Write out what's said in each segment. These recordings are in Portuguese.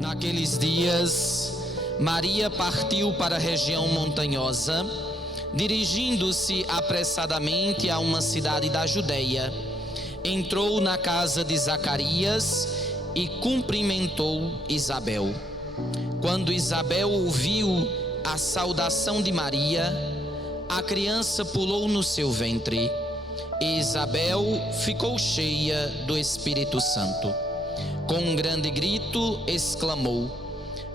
Naqueles dias, Maria partiu para a região montanhosa, dirigindo-se apressadamente a uma cidade da Judeia. Entrou na casa de Zacarias e cumprimentou Isabel. Quando Isabel ouviu a saudação de Maria, a criança pulou no seu ventre. E Isabel ficou cheia do Espírito Santo. Com um grande grito, exclamou: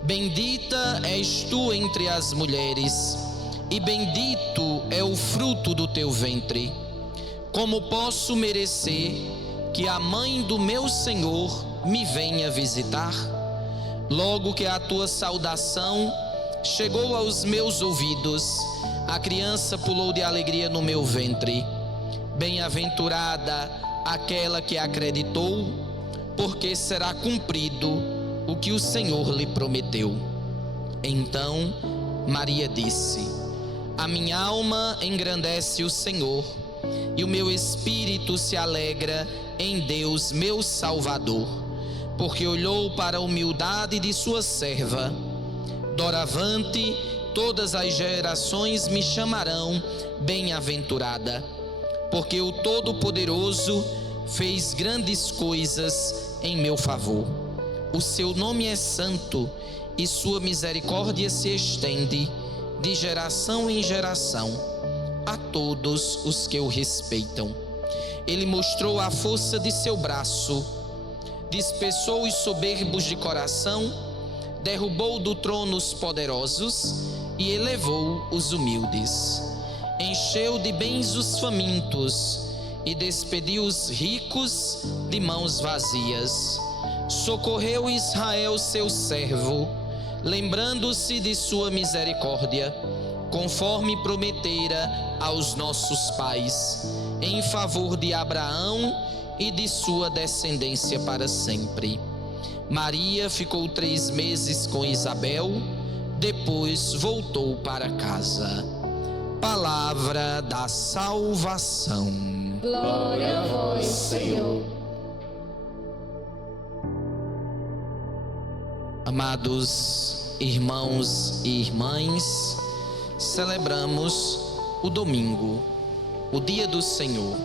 Bendita és tu entre as mulheres, e bendito é o fruto do teu ventre. Como posso merecer que a mãe do meu Senhor me venha visitar? Logo que a tua saudação chegou aos meus ouvidos, a criança pulou de alegria no meu ventre. Bem-aventurada aquela que acreditou, porque será cumprido o que o Senhor lhe prometeu. Então Maria disse: A minha alma engrandece o Senhor, e o meu espírito se alegra em Deus meu Salvador, porque olhou para a humildade de sua serva. Doravante todas as gerações me chamarão bem-aventurada, porque o Todo-Poderoso fez grandes coisas em meu favor. O seu nome é santo, e sua misericórdia se estende de geração em geração a todos os que o respeitam. Ele mostrou a força de seu braço, dispersou os soberbos de coração, derrubou do trono os poderosos e elevou os humildes. Encheu de bens os famintos e despediu os ricos de mãos vazias. Socorreu Israel seu servo, lembrando-se de sua misericórdia, conforme prometera aos nossos pais, em favor de Abraão e de sua descendência para sempre. Maria ficou 3 meses com Isabel, depois voltou para casa. Palavra da salvação. Glória a vós, Senhor. Amados irmãos e irmãs, celebramos o domingo, o dia do Senhor,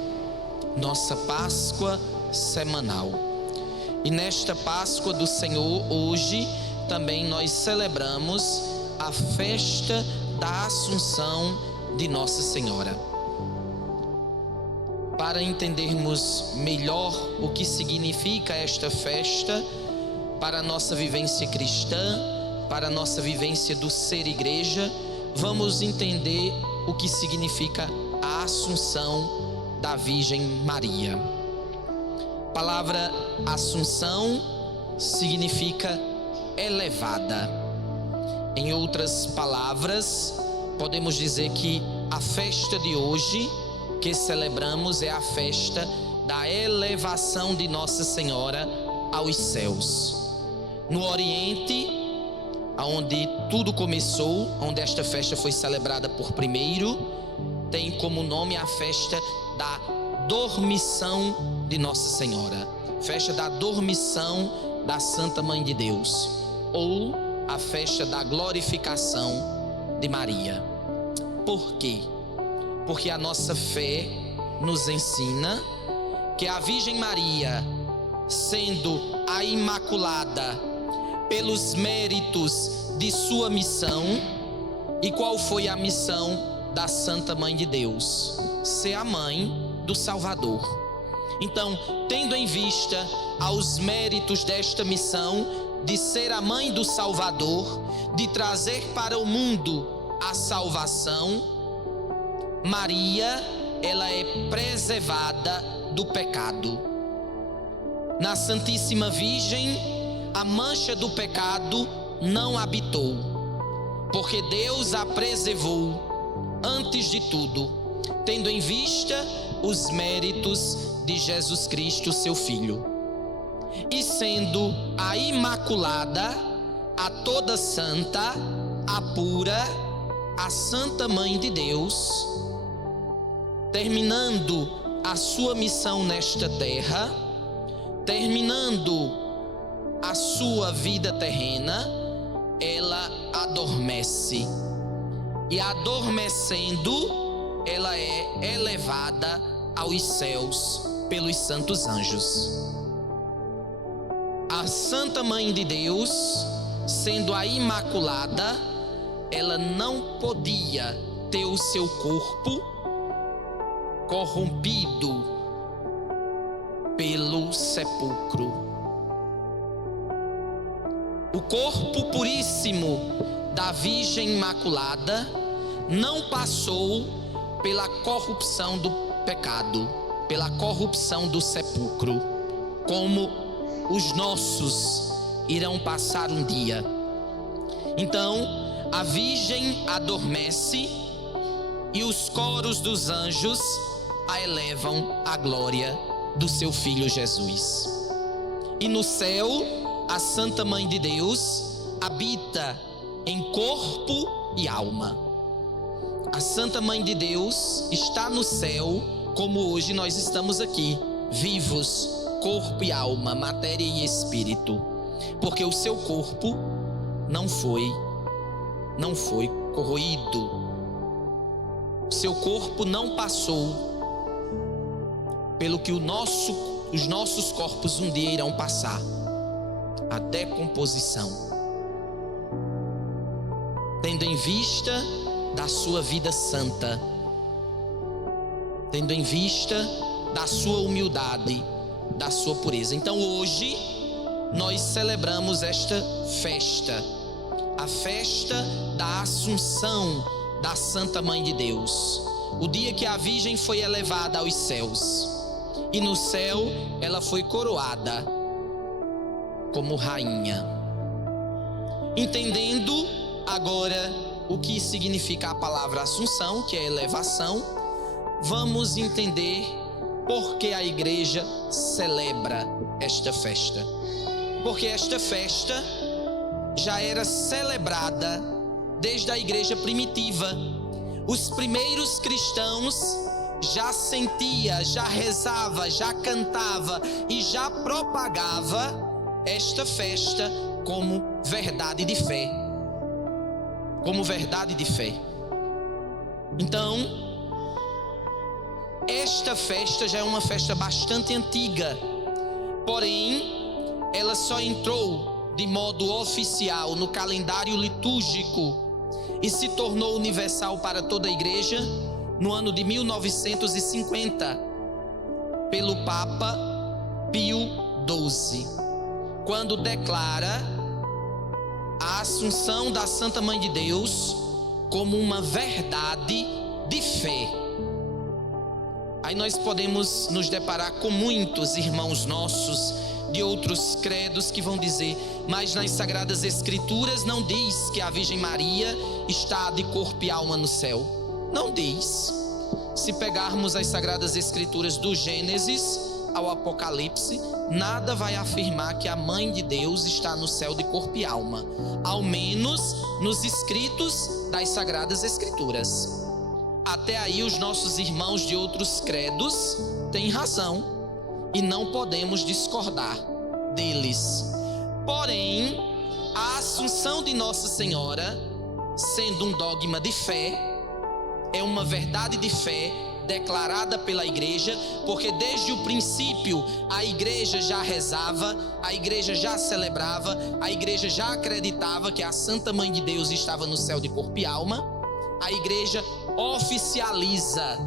nossa Páscoa semanal. E nesta Páscoa do Senhor, hoje, também nós celebramos a festa da Assunção de Nossa Senhora. Para entendermos melhor o que significa esta festa para a nossa vivência cristã, para a nossa vivência do ser igreja, vamos entender o que significa a Assunção da Virgem Maria. A palavra Assunção significa elevada. Em outras palavras, podemos dizer que a festa de hoje que celebramos é a festa da elevação de Nossa Senhora aos céus. No Oriente, onde tudo começou, onde esta festa foi celebrada por primeiro, tem como nome a festa da Dormição de Nossa Senhora, festa da Dormição da Santa Mãe de Deus, ou a festa da Glorificação de Maria. Por quê? Porque a nossa fé nos ensina que a Virgem Maria, sendo a Imaculada pelos méritos de sua missão, e qual foi a missão da Santa Mãe de Deus? Ser a mãe do Salvador. Então, tendo em vista aos méritos desta missão de ser a mãe do Salvador, de trazer para o mundo a salvação, Maria, ela é preservada do pecado. Na Santíssima Virgem, a mancha do pecado não habitou, porque Deus a preservou antes de tudo, tendo em vista os méritos de Jesus Cristo, seu Filho. E sendo a Imaculada, a toda santa, a pura, a Santa Mãe de Deus, terminando a sua missão nesta terra, terminando a sua vida terrena, ela adormece. E adormecendo, ela é elevada aos céus pelos santos anjos. A Santa Mãe de Deus, sendo a Imaculada, ela não podia ter o seu corpo corrompido pelo sepulcro. O corpo puríssimo da Virgem Imaculada não passou pela corrupção do pecado, pela corrupção do sepulcro, como os nossos irão passar um dia. Então, a Virgem adormece e os coros dos anjos a elevam à glória do seu Filho Jesus. E no céu, a Santa Mãe de Deus habita em corpo e alma. A Santa Mãe de Deus está no céu, como hoje nós estamos aqui, vivos, corpo e alma, matéria e espírito, porque o seu corpo não foi corroído. O seu corpo não passou pelo que os nossos corpos um dia irão passar, a decomposição. Tendo em vista da sua vida santa, tendo em vista da sua humildade, da sua pureza. Então hoje nós celebramos esta festa, a festa da Assunção da Santa Mãe de Deus, o dia que a Virgem foi elevada aos céus, e no céu ela foi coroada como rainha. Entendendo agora o que significa a palavra Assunção, que é elevação, vamos entender por que a igreja celebra esta festa. Porque esta festa já era celebrada desde a igreja primitiva. Os primeiros cristãos já sentia, já rezava, já cantava e já propagava esta festa como verdade de fé. Como verdade de fé. Então, esta festa já é uma festa bastante antiga, porém, ela só entrou de modo oficial no calendário litúrgico e se tornou universal para toda a igreja no ano de 1950, pelo Papa Pio XII, quando declara a Assunção da Santa Mãe de Deus como uma verdade de fé. Aí nós podemos nos deparar com muitos irmãos nossos de outros credos que vão dizer: mas nas Sagradas Escrituras não diz que a Virgem Maria está de corpo e alma no céu. Não diz. Se pegarmos as Sagradas Escrituras do Gênesis ao Apocalipse, nada vai afirmar que a Mãe de Deus está no céu de corpo e alma, ao menos nos escritos das Sagradas Escrituras. Até aí os nossos irmãos de outros credos têm razão e não podemos discordar deles. Porém, a Assunção de Nossa Senhora, sendo um dogma de fé, é uma verdade de fé declarada pela igreja, porque desde o princípio a igreja já rezava, a igreja já celebrava, a igreja já acreditava que a Santa Mãe de Deus estava no céu de corpo e alma. A igreja oficializa,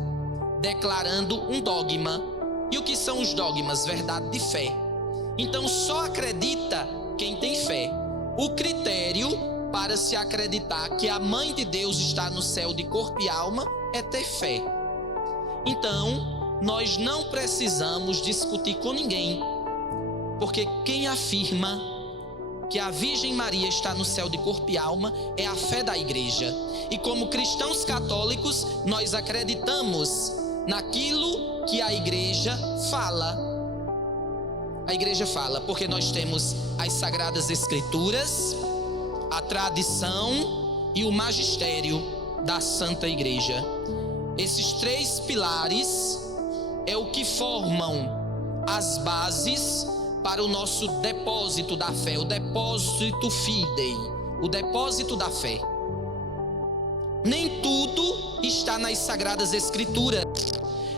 declarando um dogma. E o que são os dogmas? Verdade de fé. Então só acredita quem tem fé. O critério para se acreditar que a Mãe de Deus está no céu de corpo e alma é ter fé. Então, nós não precisamos discutir com ninguém, porque quem afirma que a Virgem Maria está no céu de corpo e alma é a fé da igreja. E como cristãos católicos, nós acreditamos naquilo que a igreja fala. A igreja fala, porque nós temos as Sagradas Escrituras, a tradição e o magistério da Santa Igreja. Esses três pilares é o que formam as bases para o nosso depósito da fé, o depósito fidei, o depósito da fé. Nem tudo está nas Sagradas Escrituras,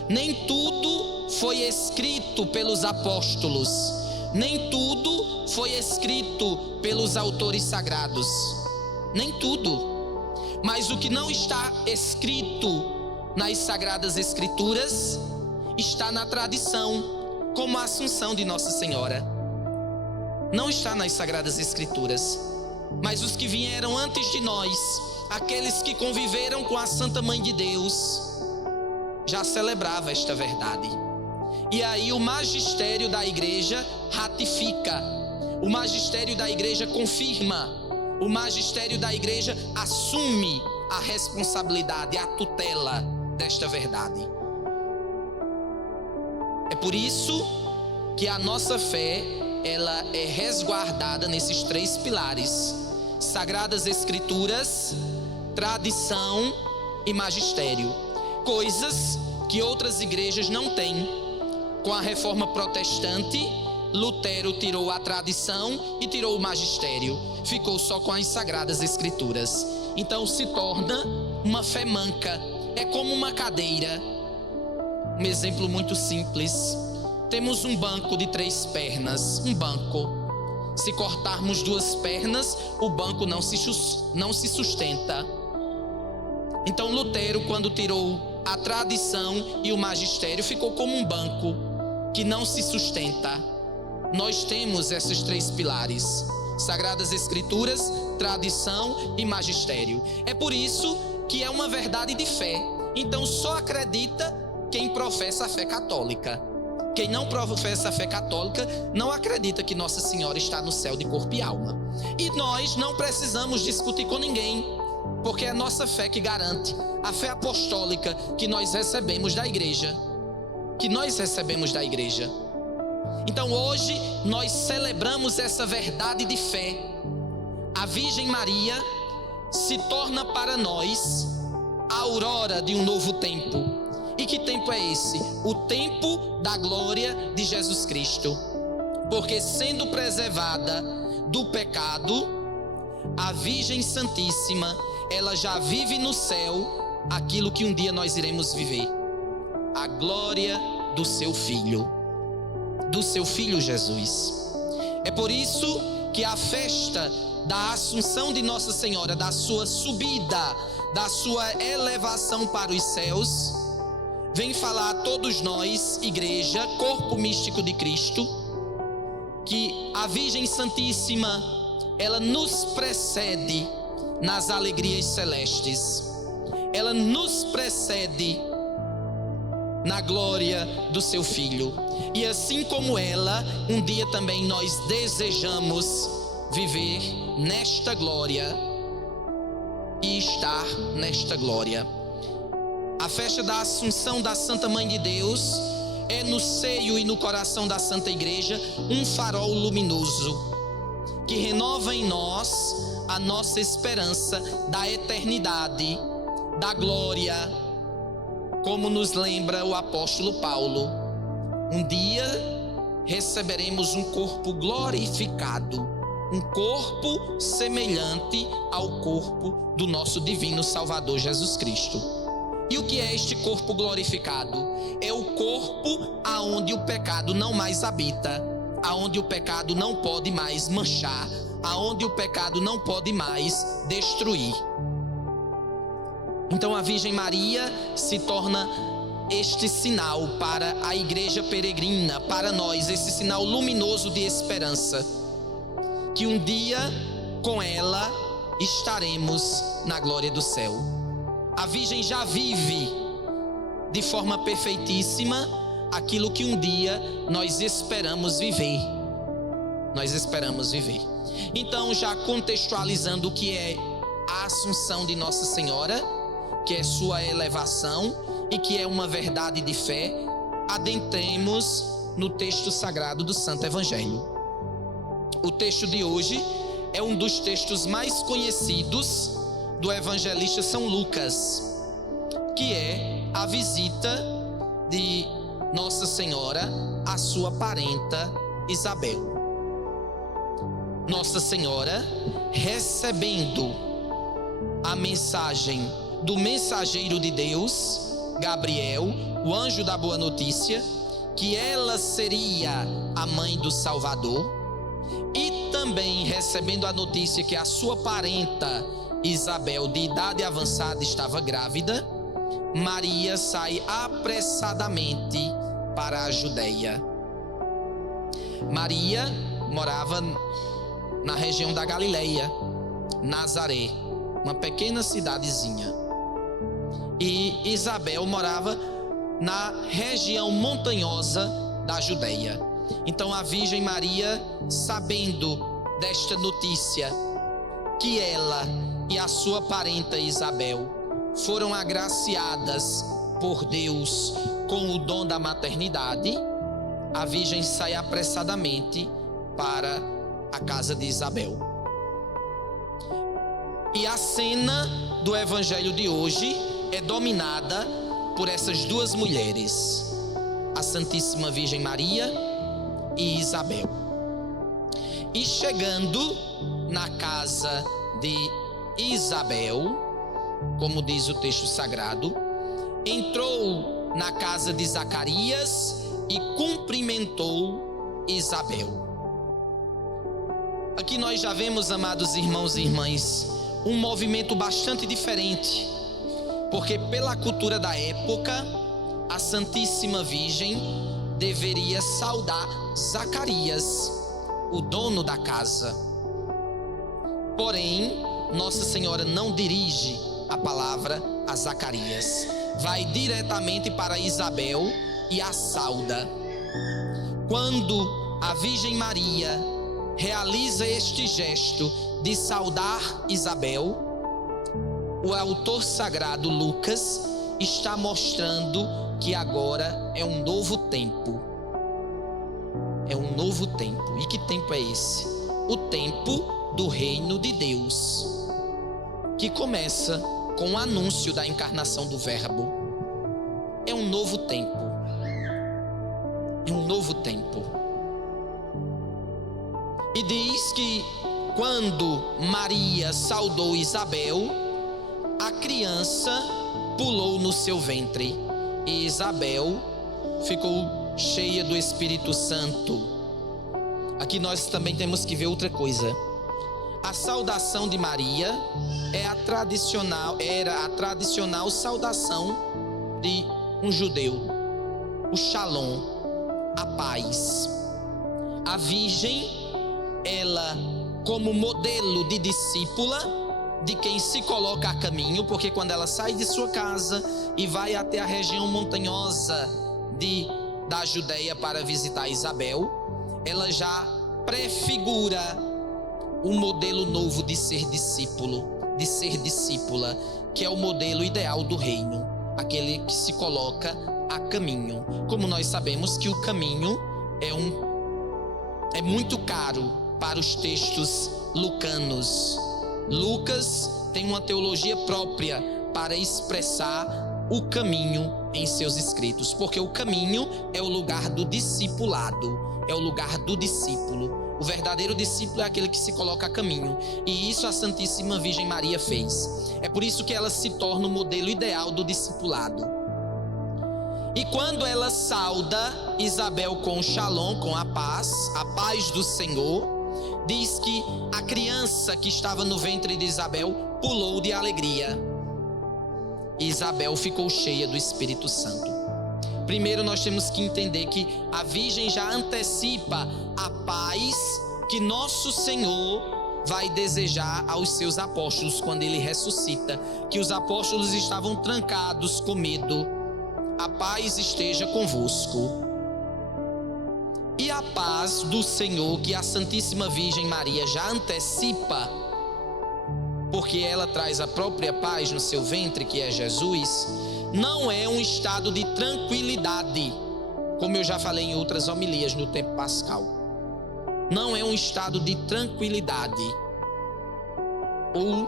nem tudo foi escrito pelos apóstolos, nem tudo foi escrito pelos autores sagrados, nem tudo. Mas o que não está escrito nas Sagradas Escrituras está na tradição, como a Assunção de Nossa Senhora. Não está nas Sagradas Escrituras, mas os que vieram antes de nós, aqueles que conviveram com a Santa Mãe de Deus, já celebrava esta verdade. E aí o magistério da igreja ratifica, o magistério da igreja confirma, o magistério da igreja assume a responsabilidade, a tutela desta verdade. É por isso que a nossa fé, ela é resguardada nesses 3 pilares: Sagradas Escrituras, tradição e magistério. Coisas que outras igrejas não têm. Com a reforma protestante, Lutero tirou a tradição e tirou o magistério. Ficou só com as Sagradas Escrituras. Então se torna uma fé manca. É como uma cadeira. Um exemplo muito simples. Temos um banco de 3 pernas. Um banco. Se cortarmos 2 pernas, o banco não se sustenta. Então Lutero, quando tirou a tradição e o magistério, ficou como um banco que não se sustenta. Nós temos esses 3 pilares: Sagradas Escrituras, tradição e magistério. É por isso que é uma verdade de fé. Então só acredita quem professa a fé católica. Quem não professa a fé católica não acredita que Nossa Senhora está no céu de corpo e alma. E nós não precisamos discutir com ninguém, porque é a nossa fé que garante a fé apostólica que nós recebemos da igreja. Então hoje nós celebramos essa verdade de fé. A Virgem Maria se torna para nós a aurora de um novo tempo. E que tempo é esse? O tempo da glória de Jesus Cristo. Porque sendo preservada do pecado, a Virgem Santíssima, ela já vive no céu aquilo que um dia nós iremos viver: a glória do seu Filho Jesus. É por isso que a festa da Assunção de Nossa Senhora, da sua subida, da sua elevação para os céus, vem falar a todos nós, igreja, corpo místico de Cristo, que a Virgem Santíssima, ela nos precede nas alegrias celestes. Ela nos precede na glória do seu Filho. E assim como ela, um dia também nós desejamos viver nesta glória e estar nesta glória. A festa da Assunção da Santa Mãe de Deus é no seio e no coração da Santa Igreja um farol luminoso que renova em nós a nossa esperança da eternidade, da glória, como nos lembra o apóstolo Paulo. Um dia receberemos um corpo glorificado, um corpo semelhante ao corpo do nosso divino Salvador Jesus Cristo. E o que é este corpo glorificado? É o corpo aonde o pecado não mais habita, aonde o pecado não pode mais manchar, aonde o pecado não pode mais destruir. Então a Virgem Maria se torna este sinal para a igreja peregrina, para nós, esse sinal luminoso de esperança, que um dia com ela estaremos na glória do céu. A Virgem já vive de forma perfeitíssima aquilo que um dia nós esperamos viver. Então, já contextualizando o que é a Assunção de Nossa Senhora, que é sua elevação e que é uma verdade de fé, adentremos no texto sagrado do Santo Evangelho. O texto de hoje é um dos textos mais conhecidos do evangelista São Lucas, que é a visita de Nossa Senhora à sua parenta Isabel. Nossa Senhora, recebendo a mensagem do mensageiro de Deus, Gabriel, o anjo da boa notícia, que ela seria a mãe do Salvador, e também recebendo a notícia que a sua parenta Isabel, de idade avançada, estava grávida, Maria sai apressadamente para a Judeia. Maria morava na região da Galileia, Nazaré, uma pequena cidadezinha. E Isabel morava na região montanhosa da Judeia. Então a Virgem Maria, sabendo desta notícia, que ela e a sua parenta Isabel foram agraciadas por Deus com o dom da maternidade, a Virgem sai apressadamente para a casa de Isabel. E a cena do evangelho de hoje é dominada por essas duas mulheres, a Santíssima Virgem Maria e Isabel. E chegando na casa de Isabel, como diz o texto sagrado, entrou na casa de Zacarias e cumprimentou Isabel. Aqui nós já vemos, amados irmãos e irmãs, um movimento bastante diferente, porque pela cultura da época, a Santíssima Virgem deveria saudar Zacarias, o dono da casa. Porém, Nossa Senhora não dirige a palavra a Zacarias, vai diretamente para Isabel e a sauda. Quando a Virgem Maria realiza este gesto de saudar Isabel, o autor sagrado Lucas está mostrando que agora é um novo tempo. É um novo tempo. E que tempo é esse? O tempo do reino de Deus, que começa com o anúncio da encarnação do Verbo. É um novo tempo. É um novo tempo. E diz que quando Maria saudou Isabel, a criança pulou no seu ventre e Isabel ficou cheia do Espírito Santo. Aqui nós também temos que ver outra coisa. A saudação de Maria era a tradicional saudação de um judeu, o Shalom, a paz. A Virgem, ela como modelo de discípula, de quem se coloca a caminho, porque quando ela sai de sua casa e vai até a região montanhosa da Judeia para visitar Isabel, ela já prefigura um modelo novo de ser discípulo, de ser discípula, que é o modelo ideal do reino, aquele que se coloca a caminho. Como nós sabemos que o caminho é muito caro para os textos lucanos. Lucas tem uma teologia própria para expressar o caminho em seus escritos, porque o caminho é o lugar do discipulado, é o lugar do discípulo. O verdadeiro discípulo é aquele que se coloca a caminho, e isso a Santíssima Virgem Maria fez. É por isso que ela se torna o modelo ideal do discipulado. E quando ela sauda Isabel com o Shalom, com a paz do Senhor, diz que a criança que estava no ventre de Isabel pulou de alegria. E Isabel ficou cheia do Espírito Santo. Primeiro nós temos que entender que a Virgem já antecipa a paz que nosso Senhor vai desejar aos seus apóstolos quando Ele ressuscita, que os apóstolos estavam trancados com medo. A paz esteja convosco. E a paz do Senhor, que a Santíssima Virgem Maria já antecipa, porque ela traz a própria paz no seu ventre, que é Jesus, não é um estado de tranquilidade, como eu já falei em outras homilias no tempo pascal. Não é um estado de tranquilidade ou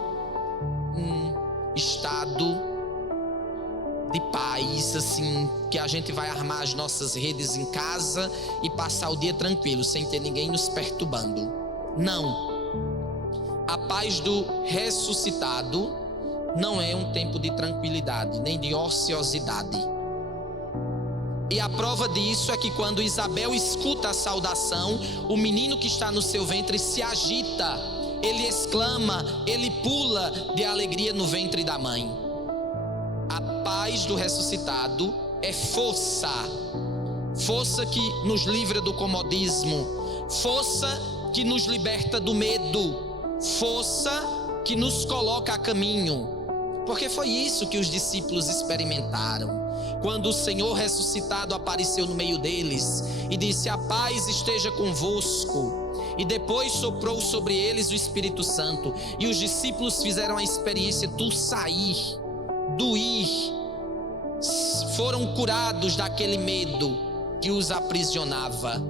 um estado de paz, assim, que a gente vai armar as nossas redes em casa e passar o dia tranquilo, sem ter ninguém nos perturbando. Não. A paz do ressuscitado não é um tempo de tranquilidade, nem de ociosidade. E a prova disso é que quando Isabel escuta a saudação, o menino que está no seu ventre se agita, ele exclama, ele pula de alegria no ventre da mãe. A paz do ressuscitado é força, força que nos livra do comodismo, força que nos liberta do medo, força que nos coloca a caminho. Porque foi isso que os discípulos experimentaram. Quando o Senhor ressuscitado apareceu no meio deles e disse: a paz esteja convosco. E depois soprou sobre eles o Espírito Santo. E os discípulos fizeram a experiência do sair, do ir. Foram curados daquele medo que os aprisionava.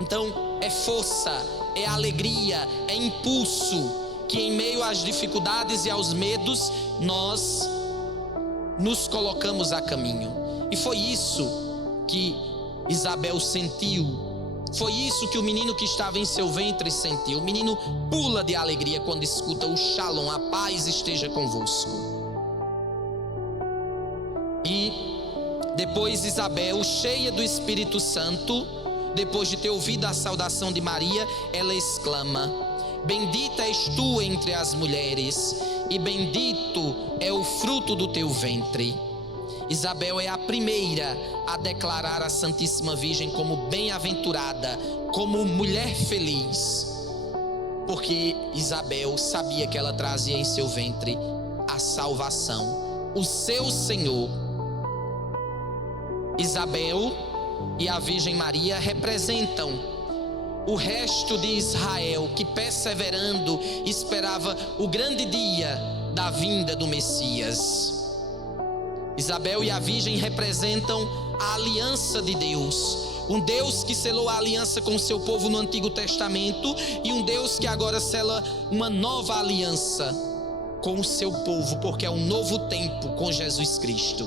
Então é força, é alegria, é impulso, que em meio às dificuldades e aos medos, nós nos colocamos a caminho. E foi isso que Isabel sentiu. Foi isso que o menino que estava em seu ventre sentiu. O menino pula de alegria quando escuta o Shalom, a paz esteja convosco. E depois Isabel, cheia do Espírito Santo, depois de ter ouvido a saudação de Maria, ela exclama: bendita és tu entre as mulheres, e bendito é o fruto do teu ventre. Isabel é a primeira a declarar a Santíssima Virgem como bem-aventurada, como mulher feliz, porque Isabel sabia que ela trazia em seu ventre a salvação, o seu Senhor. Isabel e a Virgem Maria representam o resto de Israel que, perseverando, esperava o grande dia da vinda do Messias. Isabel e a Virgem representam a aliança de Deus, um Deus que selou a aliança com o seu povo no Antigo Testamento e um Deus que agora sela uma nova aliança com o seu povo, porque é um novo tempo com Jesus Cristo.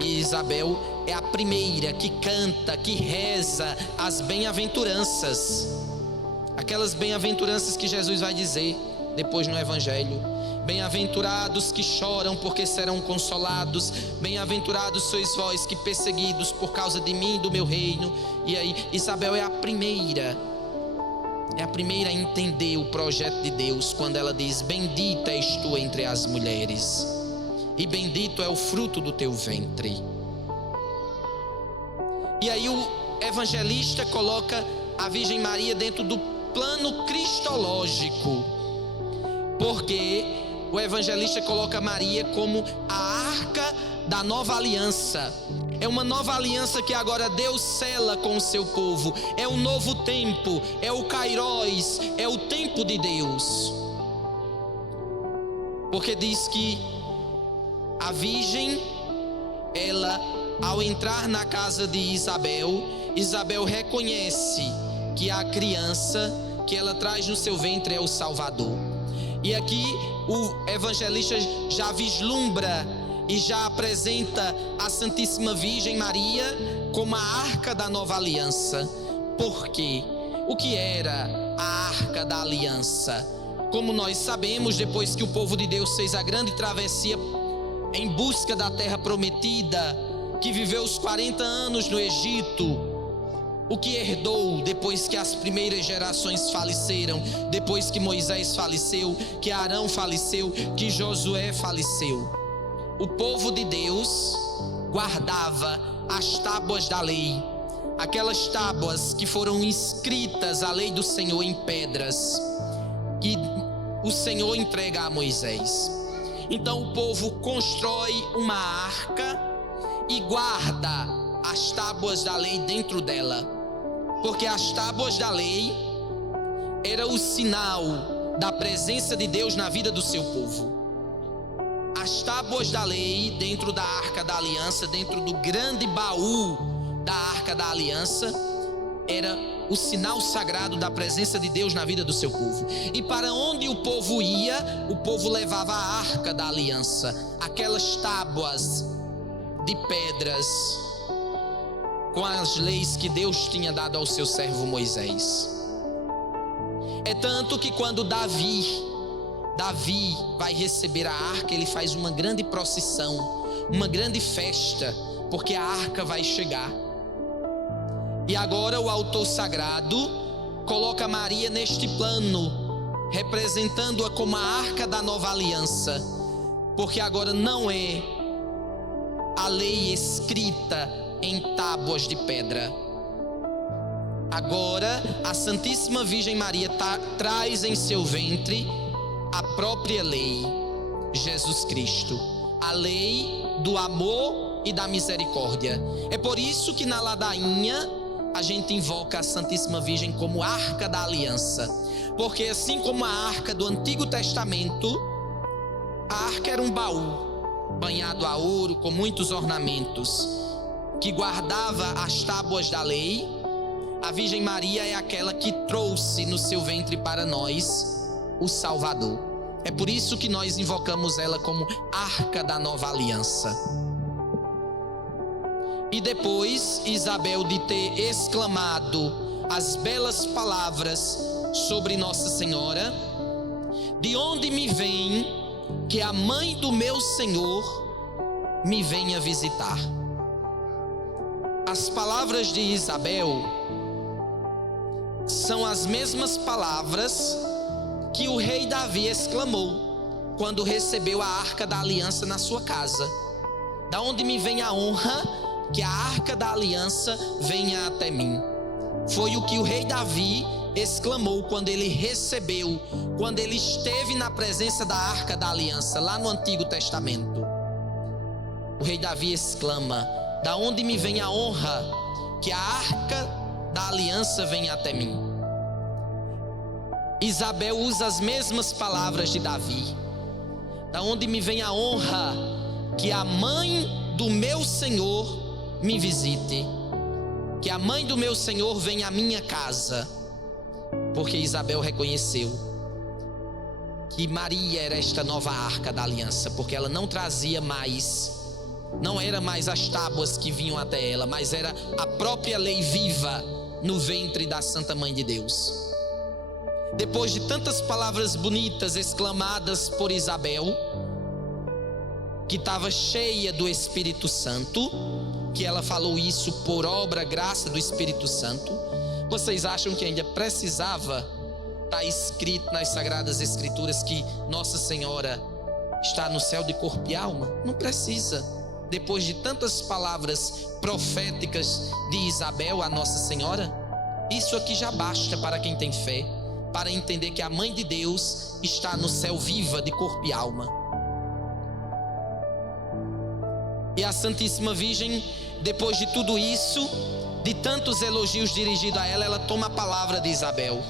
E Isabel é a primeira que canta, que reza as bem-aventuranças, aquelas bem-aventuranças que Jesus vai dizer depois no Evangelho: bem-aventurados que choram, porque serão consolados. Bem-aventurados sois vós que perseguidos por causa de mim e do meu reino. E aí Isabel é a primeira a entender o projeto de Deus, quando ela diz: bendita és tu entre as mulheres, e bendito é o fruto do teu ventre. E aí o evangelista coloca a Virgem Maria dentro do plano cristológico, porque o evangelista coloca Maria como a arca da nova aliança. É uma nova aliança que agora Deus sela com o seu povo. É um novo tempo, é o Kairos, é o tempo de Deus. Porque diz que a Virgem, ela, ao entrar na casa de Isabel, Isabel reconhece que a criança que ela traz no seu ventre é o Salvador. E aqui o evangelista já vislumbra e já apresenta a Santíssima Virgem Maria como a arca da nova aliança. Por quê? O que era a arca da aliança? Como nós sabemos, depois que o povo de Deus fez a grande travessia em busca da terra prometida, que viveu os 40 anos no Egito, o que herdou depois que as primeiras gerações faleceram, depois que Moisés faleceu, que Arão faleceu, que Josué faleceu? O povo de Deus guardava as tábuas da lei, aquelas tábuas que foram inscritas a lei do Senhor em pedras, que o Senhor entrega a Moisés. Então o povo constrói uma arca e guarda as tábuas da lei dentro dela, porque as tábuas da lei era o sinal da presença de Deus na vida do seu povo. As tábuas da lei dentro da arca da aliança, dentro do grande baú da arca da aliança, era o sinal sagrado da presença de Deus na vida do seu povo. E para onde o povo ia, o povo levava a arca da aliança, aquelas tábuas de pedras com as leis que Deus tinha dado ao seu servo Moisés. É tanto que quando Davi vai receber a arca, ele faz uma grande procissão, uma grande festa, porque a arca vai chegar. E agora o autor sagrado coloca Maria neste plano, representando-a como a arca da nova aliança, porque agora não é a lei escrita em tábuas de pedra. Agora a Santíssima Virgem Maria traz em seu ventre a própria lei, Jesus Cristo, a lei do amor e da misericórdia. É por isso que na ladainha a gente invoca a Santíssima Virgem como arca da aliança, porque assim como a arca do Antigo Testamento, a arca era um baú banhado a ouro com muitos ornamentos que guardava as tábuas da lei. A Virgem Maria é aquela que trouxe no seu ventre para nós o Salvador. É por isso que nós invocamos ela como arca da nova aliança. E depois Isabel de ter exclamado as belas palavras sobre Nossa Senhora: de onde me vem que a mãe do meu Senhor me venha visitar? As palavras de Isabel são as mesmas palavras que o rei Davi exclamou quando recebeu a arca da aliança na sua casa: da onde me vem a honra que a arca da aliança venha até mim. Foi o que o rei Davi exclamou quando ele recebeu, quando ele esteve na presença da arca da aliança lá no Antigo Testamento. O rei Davi exclama: da onde me vem a honra que a arca da aliança venha até mim. Isabel usa as mesmas palavras de Davi: da onde me vem a honra que a mãe do meu Senhor me visite, que a mãe do meu Senhor venha à minha casa. Porque Isabel reconheceu que Maria era esta nova arca da aliança, porque ela não trazia mais, não era mais as tábuas que vinham até ela, mas era a própria lei viva no ventre da Santa Mãe de Deus. Depois de tantas palavras bonitas exclamadas por Isabel, que estava cheia do Espírito Santo, que ela falou isso por obra, graça do Espírito Santo, vocês acham que ainda precisava estar escrito nas Sagradas Escrituras que Nossa Senhora está no céu de corpo e alma? Não precisa. Depois de tantas palavras proféticas de Isabel a Nossa Senhora, isso aqui já basta para quem tem fé, para entender que a Mãe de Deus está no céu viva de corpo e alma. E a Santíssima Virgem, depois de tudo isso, de tantos elogios dirigidos a ela, ela toma a palavra de Isabel.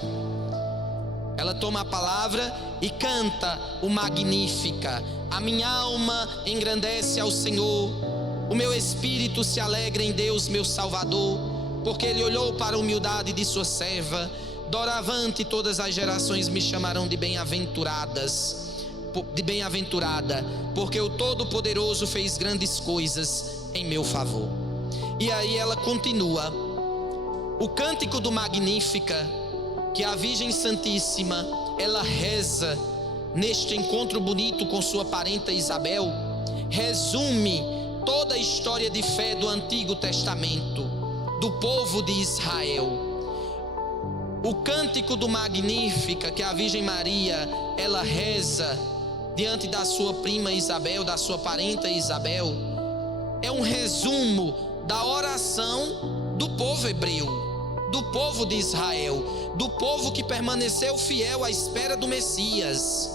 Ela toma a palavra e canta o Magnífica. A minha alma engrandece ao Senhor, o meu espírito se alegra em Deus meu Salvador, porque Ele olhou para a humildade de sua serva. Doravante todas as gerações me chamarão de bem-aventuradas, de bem-aventurada, porque o Todo-Poderoso fez grandes coisas em meu favor. E aí ela continua o cântico do Magnífica, que a Virgem Santíssima ela reza neste encontro bonito com sua parenta Isabel. Resume toda a história de fé do Antigo Testamento, do povo de Israel. O cântico do Magnífica que a Virgem Maria ela reza diante da sua prima Isabel, da sua parenta Isabel, é um resumo da oração do povo hebreu, do povo de Israel, do povo que permaneceu fiel à espera do Messias.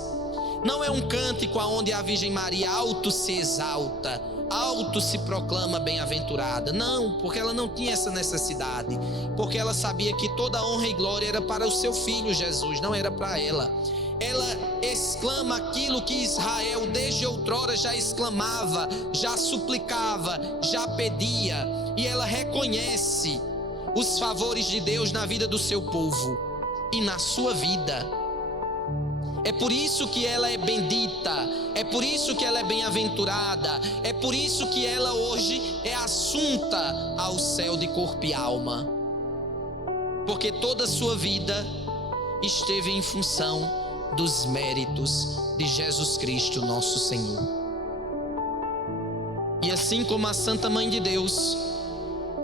Não é um cântico onde a Virgem Maria auto se exalta, auto se proclama bem-aventurada. Não, porque ela não tinha essa necessidade, porque ela sabia que toda honra e glória era para o seu filho Jesus, não era para ela. Ela exclama aquilo que Israel desde outrora já exclamava, já suplicava, já pedia, e ela reconhece os favores de Deus na vida do seu povo e na sua vida. É por isso que ela é bendita, é por isso que ela é bem-aventurada, é por isso que ela hoje é assunta ao céu de corpo e alma, porque toda a sua vida esteve em função dos méritos de Jesus Cristo, nosso Senhor. E assim como a Santa Mãe de Deus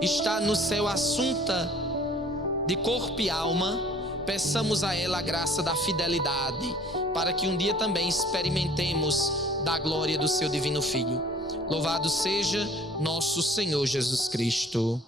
está no céu assunta de corpo e alma, peçamos a ela a graça da fidelidade, para que um dia também experimentemos da glória do seu divino Filho. Louvado seja nosso Senhor Jesus Cristo.